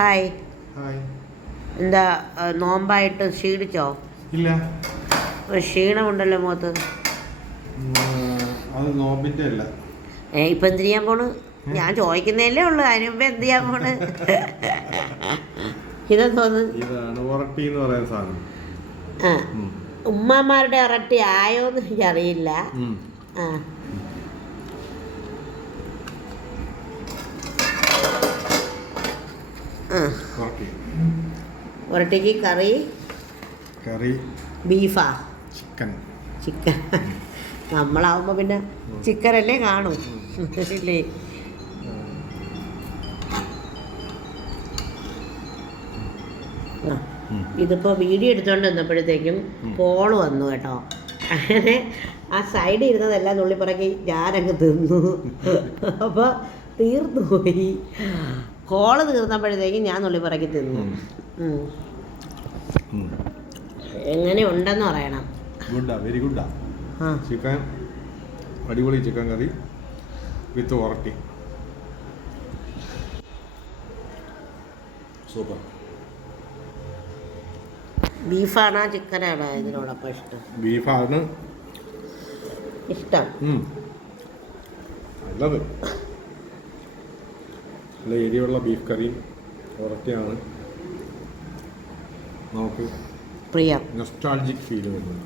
Hi എന്താ നോമ്പായിട്ട് ക്ഷീണിച്ചോ? ഇല്ല. ക്ഷീണമുണ്ടല്ലോ മുഖത്ത് അത് നോമ്പിന്റെ അല്ല. ഏ ഇപ്പൊ എന്ത് ചെയ്യാൻ പോണ്? ഞാൻ ചോദിക്കുന്നതല്ലേ ഉള്ളു അതിന് മുമ്പ് എന്ത് ചെയ്യാൻ പോണ്? ഇതെന്തോന്ന് സാധനം. ഉമ്മമാരുടെ ഇറട്ടി ആയോന്ന് എനിക്കറിയില്ല. ആ. ഉറട്ടി കറി? കറി. ബീഫാ? ചിക്കൻ. ചിക്കൻ. നമ്മളാവുമ്പോൾ പിന്നെ ചിക്കൻ അല്ലേ? കാണും ഇല്ലേ. ഇതിപ്പോൾ വീഡിയോ എടുത്തുകൊണ്ട് വന്നപ്പോഴത്തേക്കും കോൾ വന്നു കേട്ടോ. അങ്ങനെ ആ സൈഡിൽ ഇരുന്നതെല്ലാം നുള്ളിപ്പറക്കി ഞാനങ്ങ് തിന്നു. അപ്പോൾ തീർന്നു പോയി കോൾ തീർന്നപ്പോഴത്തേക്കും ഞാൻ നുള്ളിപ്പറക്കി തിന്നു. ഉം. എങ്ങനെ ഉണ്ടെന്ന് പറയണം. ഗുഡാ വെരി ഗുഡാ ചിക്കൻ അടിപൊളി ചിക്കൻ കറി വിത്ത് ഉറട്ടി സൂപ്പർ. ബീഫാണോ ചിക്കനാണോ ഇതിനോടൊപ്പം ഇഷ്ടം? ബീഫാണ് ഇഷ്ടം. നല്ലത്. നല്ല എരിവുള്ള ബീഫ് കറിയും ഉറക്കെയാണ് നമുക്ക് പ്രിയം. നൊസ്റ്റാൾജിക് ഫീൽ വരുന്നത്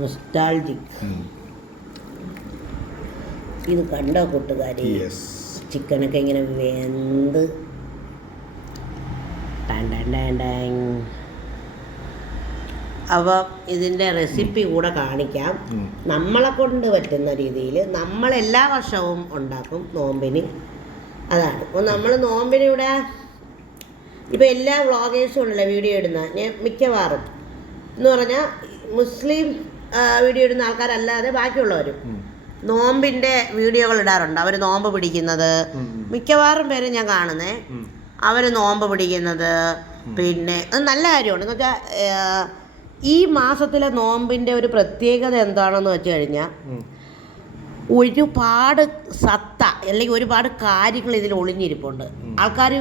നൊസ്റ്റാൾജിക് ഇത് കണ്ടോ കൂട്ടുകാരി? യെസ് ചിക്കനൊക്കെ ഇങ്ങനെ വെന്ത്. അപ്പം. അപ്പോൾ ഇതിന്റെ റെസിപ്പി കൂടെ കാണിക്കാം. നമ്മളെ കൊണ്ട് പറ്റുന്ന രീതിയിൽ നമ്മൾ എല്ലാ വർഷവും ഉണ്ടാക്കും നോമ്പിന്. അതാണ്. അപ്പോൾ നമ്മൾ നോമ്പിനിവിടെ ഇപ്പോൾ എല്ലാ വ്ളോഗേഴ്സും ഉണ്ടല്ലോ വീഡിയോ ഇടുന്ന ഞാൻ മിക്കവാറും. എന്ന് പറഞ്ഞാൽ മുസ്ലിം വീഡിയോ ഇടുന്ന ആൾക്കാരല്ലാതെ ബാക്കിയുള്ളവരും. നോമ്പിന്റെ വീഡിയോകൾ ഇടാറുണ്ട്. അവർ നോമ്പ് പിടിക്കുന്നത്. മിക്കവാറും പേരും ഞാൻ കാണുന്നേ. അവർ നോമ്പ് പിടിക്കുന്നത്. പിന്നെ അത് നല്ല കാര്യമാണ് എന്ന് വെച്ചാൽ ഈ മാസത്തിലെ നോമ്പിന്റെ ഒരു പ്രത്യേകത എന്താണെന്ന് വെച്ച് കഴിഞ്ഞാൽ. ഒരുപാട് സത്ത അല്ലെങ്കിൽ ഒരുപാട് കാര്യങ്ങൾ ഇതിൽ ഒളിഞ്ഞിരിപ്പുണ്ട്. ആൾക്കാർ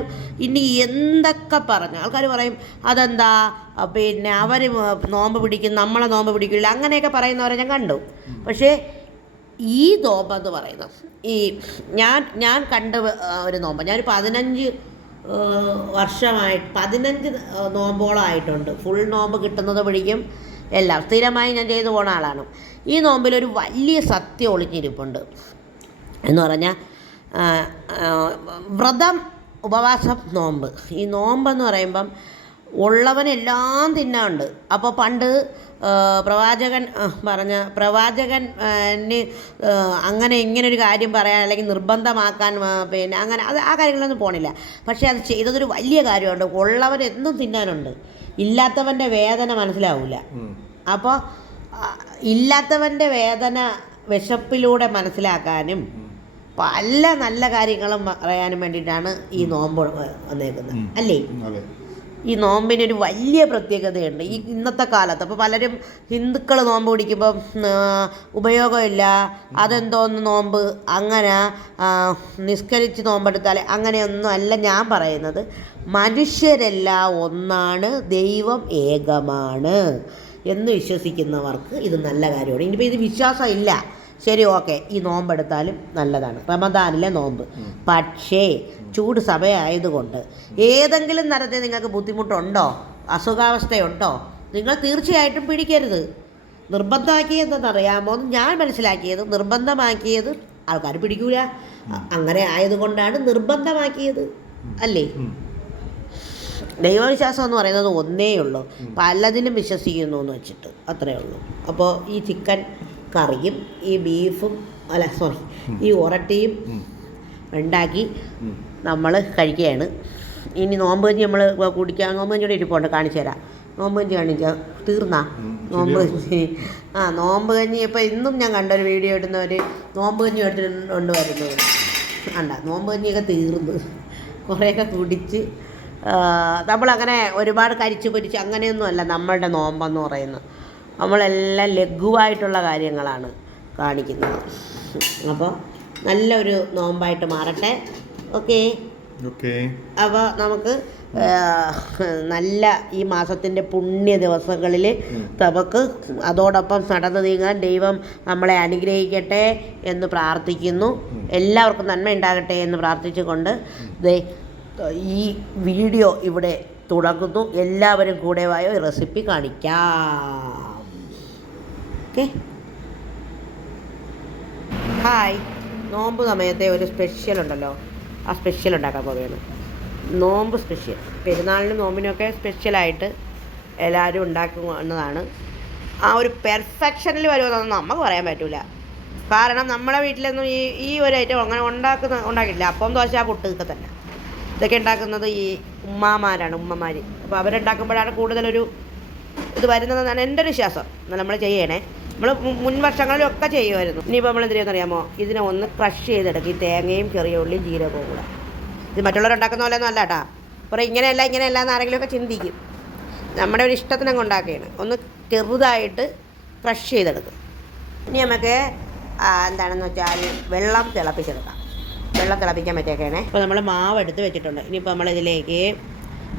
ഇനി എന്തൊക്കെ പറഞ്ഞു? ആൾക്കാർ പറയും അതെന്താ? പിന്നെ അവർ നോമ്പ് പിടിക്കും നമ്മളെ നോമ്പ് പിടിക്കില്ല അങ്ങനെയൊക്കെ പറയുന്നവരെ ഞാൻ കണ്ടു. പക്ഷേ ഈ നോമ്പ് എന്ന് പറയുന്നത് ഈ ഞാൻ ഞാൻ കണ്ട ഒരു നോമ്പ് ഞാനൊരു പതിനഞ്ച് വർഷമായി വർഷമായിട്ട് പതിനഞ്ച് നോമ്പോളമായിട്ടുണ്ട് ഫുൾ നോമ്പ് കിട്ടുന്നത് പിടിക്കും എല്ലാം സ്ഥിരമായി ഞാൻ ചെയ്തു പോണ ആളാണ്. ഈ നോമ്പിലൊരു വലിയ സത്യം ഒളിഞ്ഞിരിപ്പുണ്ട്. എന്ന് പറഞ്ഞാൽ വ്രതം ഉപവാസം നോമ്പ്. ഈ നോമ്പെന്ന് പറയുമ്പം ഉള്ളവനെല്ലാം തിന്നാണ്ട്. അപ്പോൾ പണ്ട് പ്രവാചകൻ പറഞ്ഞ പ്രവാചകൻ ആ, ന്, ആ, അങ്ങനെ ഇങ്ങനെ ഒരു കാര്യം പറയാൻ അല്ലെങ്കിൽ നിർബന്ധമാക്കാൻ പിന്നെ അങ്ങനെ അത് ആ കാര്യങ്ങളൊന്നും പോണില്ല. പക്ഷേ അത് ചെയ്തതൊരു വലിയ കാര്യമുണ്ട്. ഉള്ളവൻ തിന്നാനുണ്ട്. ഇല്ലാത്തവന്റെ വേദന മനസ്സിലാവില്ല. അപ്പോൾ ഇല്ലാത്തവന്റെ വേദന വിശപ്പിലൂടെ മനസ്സിലാക്കാനും പല നല്ല കാര്യങ്ങളും പറയാനും വേണ്ടിയിട്ടാണ് ഈ നോമ്പ് വന്നേക്കുന്നത്. അല്ലേ? ഈ നോമ്പിന് ഒരു നോമ്പിനൊരു വലിയ പ്രത്യേകതയുണ്ട്. ഈ ഇന്നത്തെ കാലത്ത് അപ്പോൾ പലരും ഹിന്ദുക്കൾ നോമ്പ് പിടിക്കുമ്പം ആ, ഉപയോഗമില്ല അതെന്തോന്ന് നോമ്പ് അങ്ങനെ നിസ്കരിച്ച് നോമ്പെടുത്താൽ അങ്ങനെയൊന്നും അല്ല ഞാൻ പറയുന്നത്. മനുഷ്യരെല്ലാം ഒന്നാണ് ദൈവം ഏകമാണ് എന്ന് വിശ്വസിക്കുന്നവർക്ക് ഇത് നല്ല കാര്യമാണ്. ഇനിയിപ്പോൾ ഇത് വിശ്വാസം ഇല്ല ശരി ഓക്കെ. ഈ നോമ്പെടുത്താലും നല്ലതാണ്. റമദാനിലെ നോമ്പ്. പക്ഷേ ചൂട് സമയമായതുകൊണ്ട് ഏതെങ്കിലും തരത്തിൽ നിങ്ങൾക്ക് ബുദ്ധിമുട്ടുണ്ടോ? അസുഖാവസ്ഥയുണ്ടോ? നിങ്ങൾ തീർച്ചയായിട്ടും പിടിക്കരുത്. നിർബന്ധമാക്കിയതെന്നറിയാമോ? എന്ന് ഞാൻ മനസ്സിലാക്കിയത് നിർബന്ധമാക്കിയത് ആൾക്കാർ പിടിക്കൂല. അങ്ങനെ ആയതുകൊണ്ടാണ് നിർബന്ധമാക്കിയത്. അല്ലേ. ദൈവവിശ്വാസം എന്ന് പറയുന്നത് ഒന്നേ ഉള്ളൂ. പലതിലും വിശ്വസിക്കുന്നു എന്ന് വെച്ചിട്ട് അത്രേ ഉള്ളൂ. അപ്പോൾ ഈ ചിക്കൻ കറിയും ഈ ബീഫും അല്ല സോറി ഈ ഉറട്ടിയും. ഉണ്ടാക്കി. നമ്മൾ കഴിക്കുകയാണ്. ഇനി നോമ്പ് കഞ്ഞി നമ്മൾ കുടിക്കാൻ നോമ്പ് കഞ്ഞിയുടെ ഇരിപ്പുണ്ട് കാണിച്ചു തരാം. നോമ്പ് കഞ്ഞി കാണിച്ചാൽ തീർന്നാ? നോമ്പ്. കഞ്ഞി ആ നോമ്പ് കഞ്ഞി ഇപ്പോൾ ഇന്നും ഞാൻ കണ്ടൊരു വീഡിയോ ഇടുന്നവർ നോമ്പ് കഞ്ഞി എടുത്തിട്ടുണ്ട് വരുന്നത്. കണ്ട നോമ്പ് കഞ്ഞിയൊക്കെ തീർന്നു. കുറേയൊക്കെ കുടിച്ച് നമ്മളങ്ങനെ ഒരുപാട് കരിച്ച് പൊരിച്ച് അങ്ങനെയൊന്നുമല്ല നമ്മളുടെ നോമ്പെന്ന് പറയുന്നത്. നമ്മളെല്ലാം ലഘുവായിട്ടുള്ള കാര്യങ്ങളാണ് കാണിക്കുന്നത്. അപ്പോൾ നല്ലൊരു നോമ്പായിട്ട് മാറട്ടെ. ഓക്കേ. ഓക്കെ. അപ്പോൾ നമുക്ക് നല്ല ഈ മാസത്തിന്റെ പുണ്യ ദിവസങ്ങളിൽ. നമുക്ക് അതോടൊപ്പം നടന്നു നീങ്ങാൻ ദൈവം നമ്മളെ അനുഗ്രഹിക്കട്ടെ എന്ന് പ്രാർത്ഥിക്കുന്നു. എല്ലാവർക്കും നന്മ ഉണ്ടാകട്ടെ എന്ന് പ്രാർത്ഥിച്ചുകൊണ്ട് ദേ ഈ വീഡിയോ ഇവിടെ തുടങ്ങുന്നു. എല്ലാവരും കൂടെ വായോ റെസിപ്പി കാണിക്കാം. ഓക്കെ. ഹായ് നോമ്പ് സമയത്തെ ഒരു സ്പെഷ്യൽ ഉണ്ടല്ലോ. ആ സ്പെഷ്യൽ ഉണ്ടാക്കാൻ പോവുകയാണ്. നോമ്പ് സ്പെഷ്യൽ പെരുന്നാളിനും നോമ്പിനൊക്കെ സ്പെഷ്യലായിട്ട് എല്ലാവരും ഉണ്ടാക്കുന്നതാണ് ആ ഒരു പെർഫെക്ഷനിൽ വരുമെന്നൊന്നും നമുക്ക് പറയാൻ പറ്റില്ല കാരണം നമ്മുടെ വീട്ടിലൊന്നും ഈ ഈ ഒരു ഐറ്റം അങ്ങനെ ഉണ്ടാക്കുന്ന ഉണ്ടാക്കിയിട്ടില്ല അപ്പം ദോശ പുട്ട് തന്നെ. ഇതൊക്കെ ഉണ്ടാക്കുന്നത് ഈ ഉമ്മമാരാണ് ഉമ്മമാർ അപ്പോൾ അവരുണ്ടാക്കുമ്പോഴാണ് കൂടുതലൊരു ഇത് വരുന്നതെന്നാണ് എന്റെ ഒരു വിശ്വാസം നമ്മൾ ചെയ്യണേ. നമ്മൾ മുൻ വർഷങ്ങളിലൊക്കെ ചെയ്യുമായിരുന്നു. ഇനിയിപ്പോൾ നമ്മൾ എന്ത് ചെയ്യുമെന്ന് അറിയാമോ? ഇതിനെ ഒന്ന് ക്രഷ് ചെയ്തെടുക്കും. ഈ തേങ്ങയും ചെറിയ ഉള്ളിയും ജീരകവും കൂടെ. ഇത് മറ്റുള്ളവരുണ്ടാക്കുന്ന പോലെ ഒന്നും അല്ല കേട്ടാ കുറേ ഇങ്ങനെയല്ല ഇങ്ങനെയല്ല എന്ന് ആരെങ്കിലുമൊക്കെ ചിന്തിക്കും. നമ്മുടെ ഒരു ഇഷ്ടത്തിനങ്ങ് ഉണ്ടാക്കുകയാണ്. ഒന്ന് ചെറുതായിട്ട് ക്രഷ് ചെയ്തെടുക്കും. ഇനി നമുക്ക് എന്താണെന്ന് വെച്ചാൽ വെള്ളം തിളപ്പിച്ചെടുക്കാം. വെള്ളം തിളപ്പിക്കാൻ പറ്റിയൊക്കെയാണേ. അപ്പോൾ നമ്മൾ മാവ് എടുത്ത് വെച്ചിട്ടുണ്ട്. ഇനിയിപ്പോൾ നമ്മളിതിലേക്ക്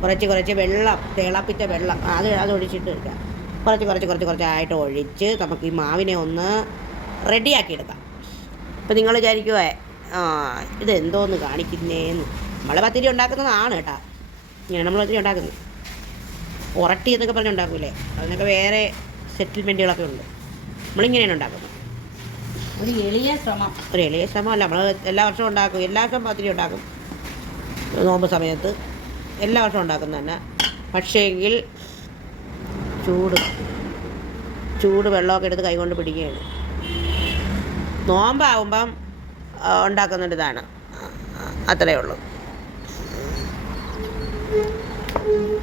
കുറച്ച് കുറച്ച് വെള്ളം തിളപ്പിച്ച വെള്ളം അത് അത് ഒഴിച്ചിട്ട് എടുക്കാം കുറച്ച് കുറച്ച് കുറച്ച് കുറച്ചായിട്ട് ഒഴിച്ച് നമുക്ക് ഈ മാവിനെ ഒന്ന് റെഡിയാക്കി എടുക്കാം. അപ്പോൾ നിങ്ങൾ വിചാരിക്കുവേ ആ ഇത് എന്തോന്ന് കാണിക്കുന്നേന്ന്. നമ്മൾ പത്തിരി ഉണ്ടാക്കുന്നതാണ് കേട്ടോ. ഇങ്ങനെ നമ്മൾ പത്തിരി ഉണ്ടാക്കുന്നത് ഉറട്ടി എന്നൊക്കെ പറഞ്ഞ് അതിനൊക്കെ വേറെ സെറ്റിൽമെന്റുകളൊക്കെ ഉണ്ട്. നമ്മളിങ്ങനെയാണ് ഉണ്ടാക്കുന്നത്. ഒരു എളിയ ശ്രമം. ഒരു എളിയ ശ്രമമല്ല നമ്മൾ എല്ലാ വർഷവും ഉണ്ടാക്കും എല്ലാ വർഷവും ഉണ്ടാക്കും. നോമ്പ് സമയത്ത് എല്ലാ വർഷവും ഉണ്ടാക്കുന്ന തന്നെ. പക്ഷേങ്കിൽ ചൂട് ചൂട് വെള്ളമൊക്കെ എടുത്ത് കൈകൊണ്ട് പിടിക്കുകയാണ്. നോമ്പാവുമ്പം ഉണ്ടാക്കുന്നൊരിതാണ് ഉണ്ടാക്കുന്നൊരു അത്രയേ ഉള്ളൂ.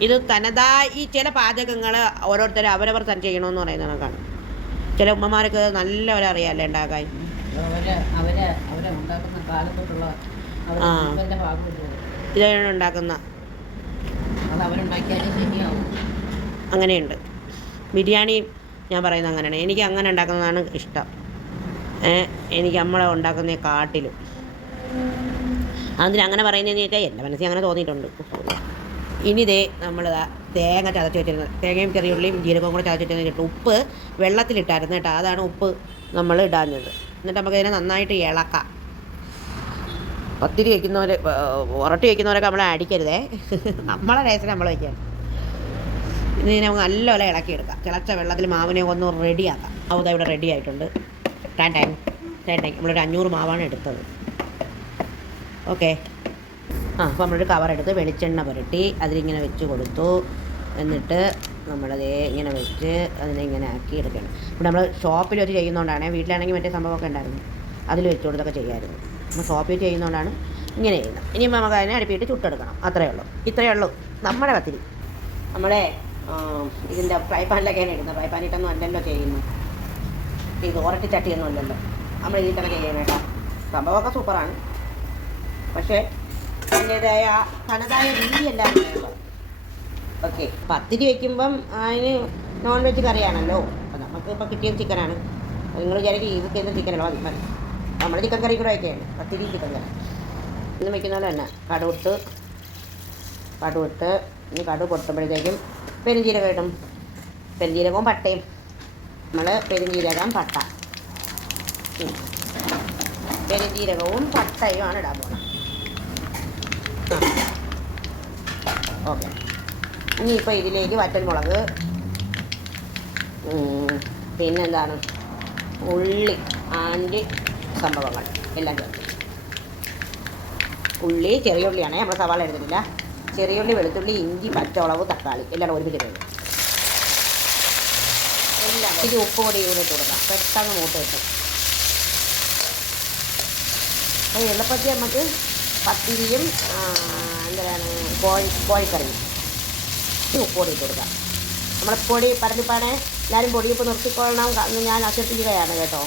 ഇത് തനതായി ചില പാചകങ്ങൾ ഓരോരുത്തരും അവരവർ തന്നെ ചെയ്യണമെന്ന് പറയുന്ന കണക്കാണ്. ചില ഉമ്മമാർക്ക് നല്ല അറിയാമല്ലേ ഉണ്ടാക്കാൻ? ആ. ഇതാണ് ഉണ്ടാക്കുന്ന? അങ്ങനെയുണ്ട്. ബിരിയാണി ഞാൻ പറയുന്നത് അങ്ങനെയാണ്. എനിക്ക് അങ്ങനെ ഉണ്ടാക്കുന്നതാണ് ഇഷ്ടം. എനിക്ക് നമ്മളെ ഉണ്ടാക്കുന്ന കാട്ടിലും. അതിന് അങ്ങനെ പറയുന്നതെന്ന് വെച്ചാൽ എന്റെ മനസ്സിൽ അങ്ങനെ തോന്നിയിട്ടുണ്ട്. ഇനി ദേ നമ്മൾ തേങ്ങ ചതച്ച് വെച്ചിരുന്നത്. തേങ്ങയും ചെറിയുള്ളിയും ജീരകവും കൂടെ ചതച്ച് വെച്ചിരുന്നിട്ട് ഉപ്പ് വെള്ളത്തിലിട്ടായിരുന്നു കേട്ടോ. അതാണ് ഉപ്പ് നമ്മൾ ഇടാഞ്ഞത്. എന്നിട്ട് നമുക്ക് ഇതിനെ നന്നായിട്ട് ഇളക്കാം. പത്തിരി വയ്ക്കുന്നവർ ഉറട്ടി വയ്ക്കുന്നവരൊക്കെ നമ്മളെ അടിക്കരുതേ. നമ്മളെ ടേസ്റ്റിന് നമ്മൾ വയ്ക്കാം ഇതിനെ നമുക്ക് നല്ലപോലെ ഇളക്കിയെടുക്കാം. തിളച്ച വെള്ളത്തിൽ മാവിനെ ഒന്ന് റെഡിയാക്കാം. അത് ഇവിടെ റെഡി ആയിട്ടുണ്ട്. ടാൻ ടൈം ടാൻ ടൈം നമ്മളൊരു അഞ്ഞൂറ് മാവാണ് എടുത്തത്. ഓക്കെ. ആ അപ്പോൾ നമ്മളൊരു കവറെടുത്ത് വെളിച്ചെണ്ണ പുരട്ടി അതിലിങ്ങനെ വെച്ച് കൊടുത്തു. എന്നിട്ട് നമ്മളതേ ഇങ്ങനെ വെച്ച് അതിനെ ഇങ്ങനെ ആക്കി എടുക്കണം. ഇവിടെ നമ്മൾ ഷോപ്പിൽ വെച്ച് ചെയ്യുന്നതുകൊണ്ടാണ് വീട്ടിലാണെങ്കിൽ മറ്റേ സംഭവമൊക്കെ ഉണ്ടായിരുന്നു. അതിൽ വെച്ച് കൊടുത്തൊക്കെ ചെയ്യാമായിരുന്നു നമ്മൾ ഷോപ്പിൽ ചെയ്യുന്നതുകൊണ്ടാണ് ഇങ്ങനെ ചെയ്യുന്നത്. ഇനി നമുക്ക് അതിനെ അടുപ്പിയിട്ട് ചുട്ടെടുക്കണം. അത്രയേ ഉള്ളൂ. ഇത്രയേ ഉള്ളൂ. നമ്മുടെ പത്തിരി. നമ്മളെ ഇതിന്റെ ഫ്രൈ പാനിലൊക്കെയാണ് ഇടുന്നത്. ഫ്രൈ പാനിട്ടൊന്നും അല്ലല്ലോ ചെയ്യുന്നത്. ഇത് ഉരട്ടി ചട്ടിയൊന്നും അല്ലല്ലോ. നമ്മൾ ഇതിൽ തന്നെ ചെയ്യണം സംഭവമൊക്കെ സൂപ്പറാണ് പക്ഷേ അതിന്റേതായ തനതായ രീതിയെല്ലാം ഓക്കെ പത്തിരി വയ്ക്കുമ്പം അതിന് നോൺ വെജ് കറിയാണല്ലോ. അപ്പം നമുക്ക് ഇപ്പോൾ കിട്ടിയത് ചിക്കനാണ് നിങ്ങൾ വിചാരിക്കും ഈ വെക്കുന്ന ചിക്കനല്ലോ അത് മതി. നമ്മൾ ചിക്കൻ കറി കൂടെ വയ്ക്കുകയാണ് പത്തിരി ചിക്കൻ കറി ഇന്ന് വയ്ക്കുന്ന പോലെ തന്നെ കടുവിട്ട് കടുവിട്ട് ഇനി കടു പൊട്ടുമ്പോഴത്തേക്കും പെരുംജീരകം ഇടും. പെരുംജീരകവും പട്ടയും. നമ്മൾ പെരുംജീരകം പട്ട. പെരുംജീരകവും പട്ടയുമാണ് ഇടാൻ പോകുന്നത് ഓക്കെ. ഇനിയിപ്പോൾ ഇതിലേക്ക് വറ്റൽമുളക്. പിന്നെന്താണ്? ഉള്ളി ആണ്ടി സംഭവങ്ങൾ. എല്ലാം ചേർത്ത്. ഉള്ളി ചെറിയ ഉള്ളിയാണേ നമ്മൾ സവാള എടുത്തിട്ടില്ല. ചെറിയ ഉള്ളി വെളുത്തുള്ളി ഇഞ്ചി പച്ചമുളക് തക്കാളി. എല്ലാം ഒരുമിച്ച് ഒരുമിച്ചിട്ടുണ്ട് എല്ലാം ഇത് ഉപ്പ് കൂടി കൂടെ ഇട്ട് കൊടുക്കാം. പെട്ടെന്ന് മൂട്ട് കിട്ടും. അത് എളുപ്പത്തിൽ നമുക്ക് പത്തിരിയും എന്താണ് കോഴി കോഴിക്കറിയും. ഇത് പൊടി ഇട്ട് കൊടുക്കാം. നമ്മൾ പൊടി പരന്നിപ്പാണ് എല്ലാവരും പൊടിയിപ്പോൾ നിർത്തിക്കൊള്ളണം. ഞാൻ അഭ്യർത്ഥിക്കുകയാണ് കേട്ടോ.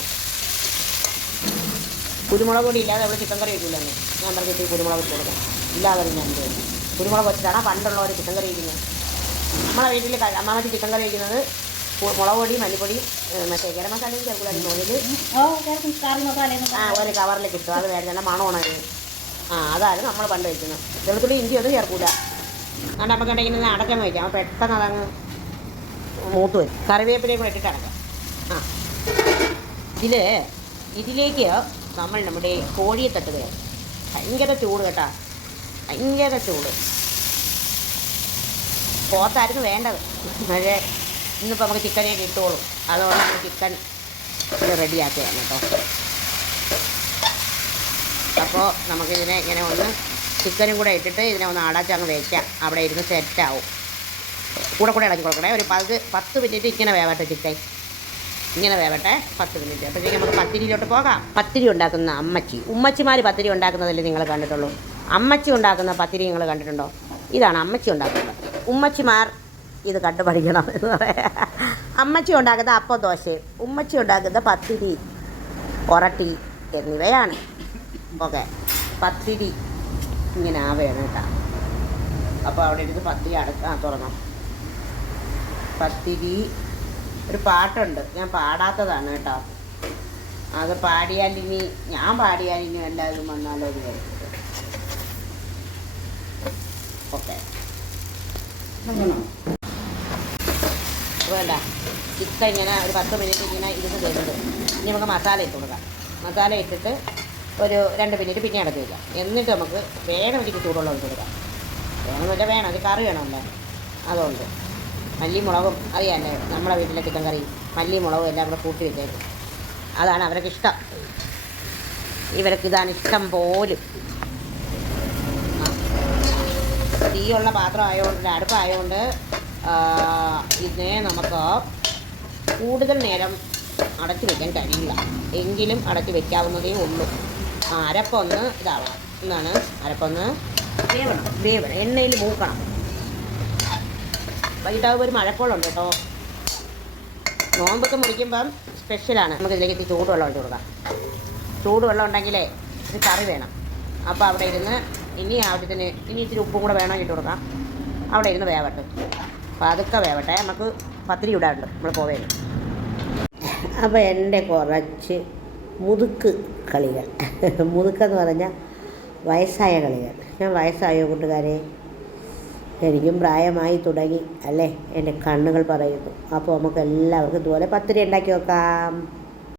കുരുമുളക് പൊടി ഇല്ലാതെ നമ്മൾ ചിക്കൻ കറി വയ്ക്കില്ലെന്ന് ഞാൻ പറഞ്ഞിട്ട് കുരുമുളക് ഇട്ട് കൊടുക്കാം. ഇല്ലാതെ ഞാൻ ചെയ്യും? കുരുമുളക് വെച്ചിട്ടാണ് പണ്ടുള്ളവർ ചിക്കൻ കറി വയ്ക്കുന്നത് നമ്മളെ വീട്ടിൽ അമ്മാമത്തി ചിക്കൻ കറി വയ്ക്കുന്നത് മുളക് പൊടി മല്ലിപ്പൊടി മറ്റേ ഗരം മസാലയും ചേർക്കൂലായിരുന്നു ആ ഒരു കവറിൽ കിട്ടും. അത് വേറെ നല്ല മണമാണ് അതിന് ആ അതാണ് നമ്മൾ പണ്ട് വയ്ക്കുന്നത് വെളുത്തുള്ളി ഇഞ്ചി ഒന്നും ചേർക്കൂല. അതുകൊണ്ട് നമുക്ക് ഉണ്ടെങ്കിൽ ഇന്ന് അടക്കം വയ്ക്കാം അപ്പോൾ പെട്ടെന്ന് അതങ്ങ് മൂത്ത് വരും. കറിവേപ്പിലയും കൂടെ ഇട്ടിട്ട് അടക്കാം. ആ. ഇതിൽ ഇതിലേക്ക് നമ്മൾ നമ്മുടെ കോഴിയെ തട്ടുകയാണ് ഭയങ്കര ചൂട് കേട്ടാ. ഭയങ്കര ചൂട്. പോത്തായിരുന്നു വേണ്ടത്. പക്ഷേ ഇന്നിപ്പോൾ നമുക്ക് ചിക്കനെ കിട്ടുള്ളൂ അതുകൊണ്ട് നമ്മൾ ചിക്കൻ റെഡിയാക്കുകയാണ് കേട്ടോ. അപ്പോൾ നമുക്കിതിനെ ഇങ്ങനെ ഒന്ന് ചിക്കനും കൂടെ ഇട്ടിട്ട് ഇതിനെ ഒന്ന് ആടാച്ച് അങ്ങ് വയ്ക്കാം അവിടെ ഇരുന്ന് സെറ്റാവും കൂടെ കൂടെ ഇളക്കി കൊടുക്കണേ. ഒരു പത് പത്ത് മിനിറ്റ് ഇങ്ങനെ വേവട്ടെ ചിക്കൻ ഇങ്ങനെ വേവട്ടെ പത്ത് മിനിറ്റ് അപ്പോഴത്തേക്ക് നമുക്ക് പത്തിരിയിലോട്ട് പോകാം. പത്തിരി ഉണ്ടാക്കുന്ന അമ്മച്ചി. ഉമ്മച്ചിമാർ പത്തിരി ഉണ്ടാക്കുന്നതല്ലേ നിങ്ങൾ കണ്ടിട്ടുള്ളൂ. അമ്മച്ചി ഉണ്ടാക്കുന്ന പത്തിരി നിങ്ങൾ കണ്ടിട്ടുണ്ടോ? ഇതാണ് അമ്മച്ചി ഉണ്ടാക്കുന്നത്. ഉമ്മച്ചിമാർ ഇത് കണ്ടു പഠിക്കണം എന്ന് പറയാം. അമ്മച്ചി ഉണ്ടാക്കുന്ന അപ്പം ദോശയും ഉമ്മച്ചി ഉണ്ടാക്കുന്ന പത്തിരി ഒറട്ടി എന്നിവയാണ്. ഓക്കെ പത്തിരി ഇങ്ങനെ ആവുകയാണ് കേട്ടോ. അപ്പോൾ അവിടെ ഇരുന്ന് പത്തിരി അടക്കാൻ തുറന്നു. പത്തിരി ഒരു പാട്ടുണ്ട്. ഞാൻ പാടാത്തതാണ് കേട്ടോ. അത് പാടിയാൽ ഇനി ഞാൻ പാടിയാൽ ഇനി എല്ലാവരും വന്നാലോ എന്ന് വിചാരിച്ചിട്ട് ഓക്കെ. വേണ്ട. ചിക്കൻ ഇങ്ങനെ ഒരു പത്ത് മിനിറ്റ് ഇങ്ങനെ ഇരുന്ന് തരുന്നത് ഇനി നമുക്ക് മസാല ഇട്ട് കൊടുക്കാം. മസാല ഇട്ടിട്ട് ഒരു രണ്ട് മിനിറ്റ് പിന്നെ അടച്ച് വയ്ക്കാം എന്നിട്ട് നമുക്ക് വേണമെങ്കിൽ ചൂടുള്ള ഒഴിച്ച് കൊടുക്കാം. വേണമെന്നില്ല വേണം അത് കറി വേണമല്ലോ അതുകൊണ്ട് മല്ലി മുളകും അറിയാമല്ലേ നമ്മുടെ വീട്ടിലെ ചിക്കൻ കറി മല്ലി മുളകും എല്ലാം കൂടെ കൂട്ടി വെച്ചേക്കും. അതാണ് അവർക്ക് ഇഷ്ടം. ഇവർക്ക് ഇതാണ് ഇഷ്ടം പോലും. തീയുള്ള പാത്രം ആയതുകൊണ്ട് അടുപ്പായതുകൊണ്ട് ഇതിനെ നമുക്ക് കൂടുതൽ നേരം അടച്ചു വയ്ക്കാൻ കഴിയില്ല. എങ്കിലും അടച്ചു വയ്ക്കാവുന്നതേ ഉള്ളൂ. അരപ്പൊന്ന് ഇതാവണം. എന്നാണ് അരപ്പൊന്ന് വേവണം. വേവണം. എണ്ണയിൽ മൂക്കണം. വൈകിട്ടാകുമ്പോൾ ഒരു മഴക്കോളുണ്ട് കേട്ടോ. നോമ്പൊക്കെ മുറിക്കുമ്പം സ്പെഷ്യലാണ് നമുക്ക് ഇതിലേക്ക് ഇത്തിരി ചൂടുവെള്ളം ഒഴിച്ച് കൊടുക്കാം. ചൂടുവെള്ളം ഉണ്ടെങ്കിലേ ഇത് കറി വേണം. അപ്പോൾ അവിടെ ഇരുന്ന് ഇനി ആവശ്യത്തിന് ഇനി ഇത്തിരി ഉപ്പും കൂടെ വേണമെങ്കിൽ ഇട്ട് കൊടുക്കാം. അവിടെ ഇരുന്ന് വേവട്ടെ. പതുക്കെ വേവട്ടെ. നമുക്ക് പത്തിരി ഇടാറുണ്ട് നമ്മൾ പോവേ അപ്പോൾ എന്റെ കുറച്ച് മുതുക്ക് കളികൾ. മുതുക്കെന്ന് പറഞ്ഞാൽ വയസ്സായ കളികൾ. ഞാൻ വയസ്സായ കൂട്ടുകാരെ? എനിക്കും പ്രായമായി തുടങ്ങി അല്ലേ? എന്റെ കണ്ണുകൾ പറയുന്നു. അപ്പോൾ നമുക്ക് എല്ലാവർക്കും ഇതുപോലെ പത്തിരി ഉണ്ടാക്കി വെക്കാം.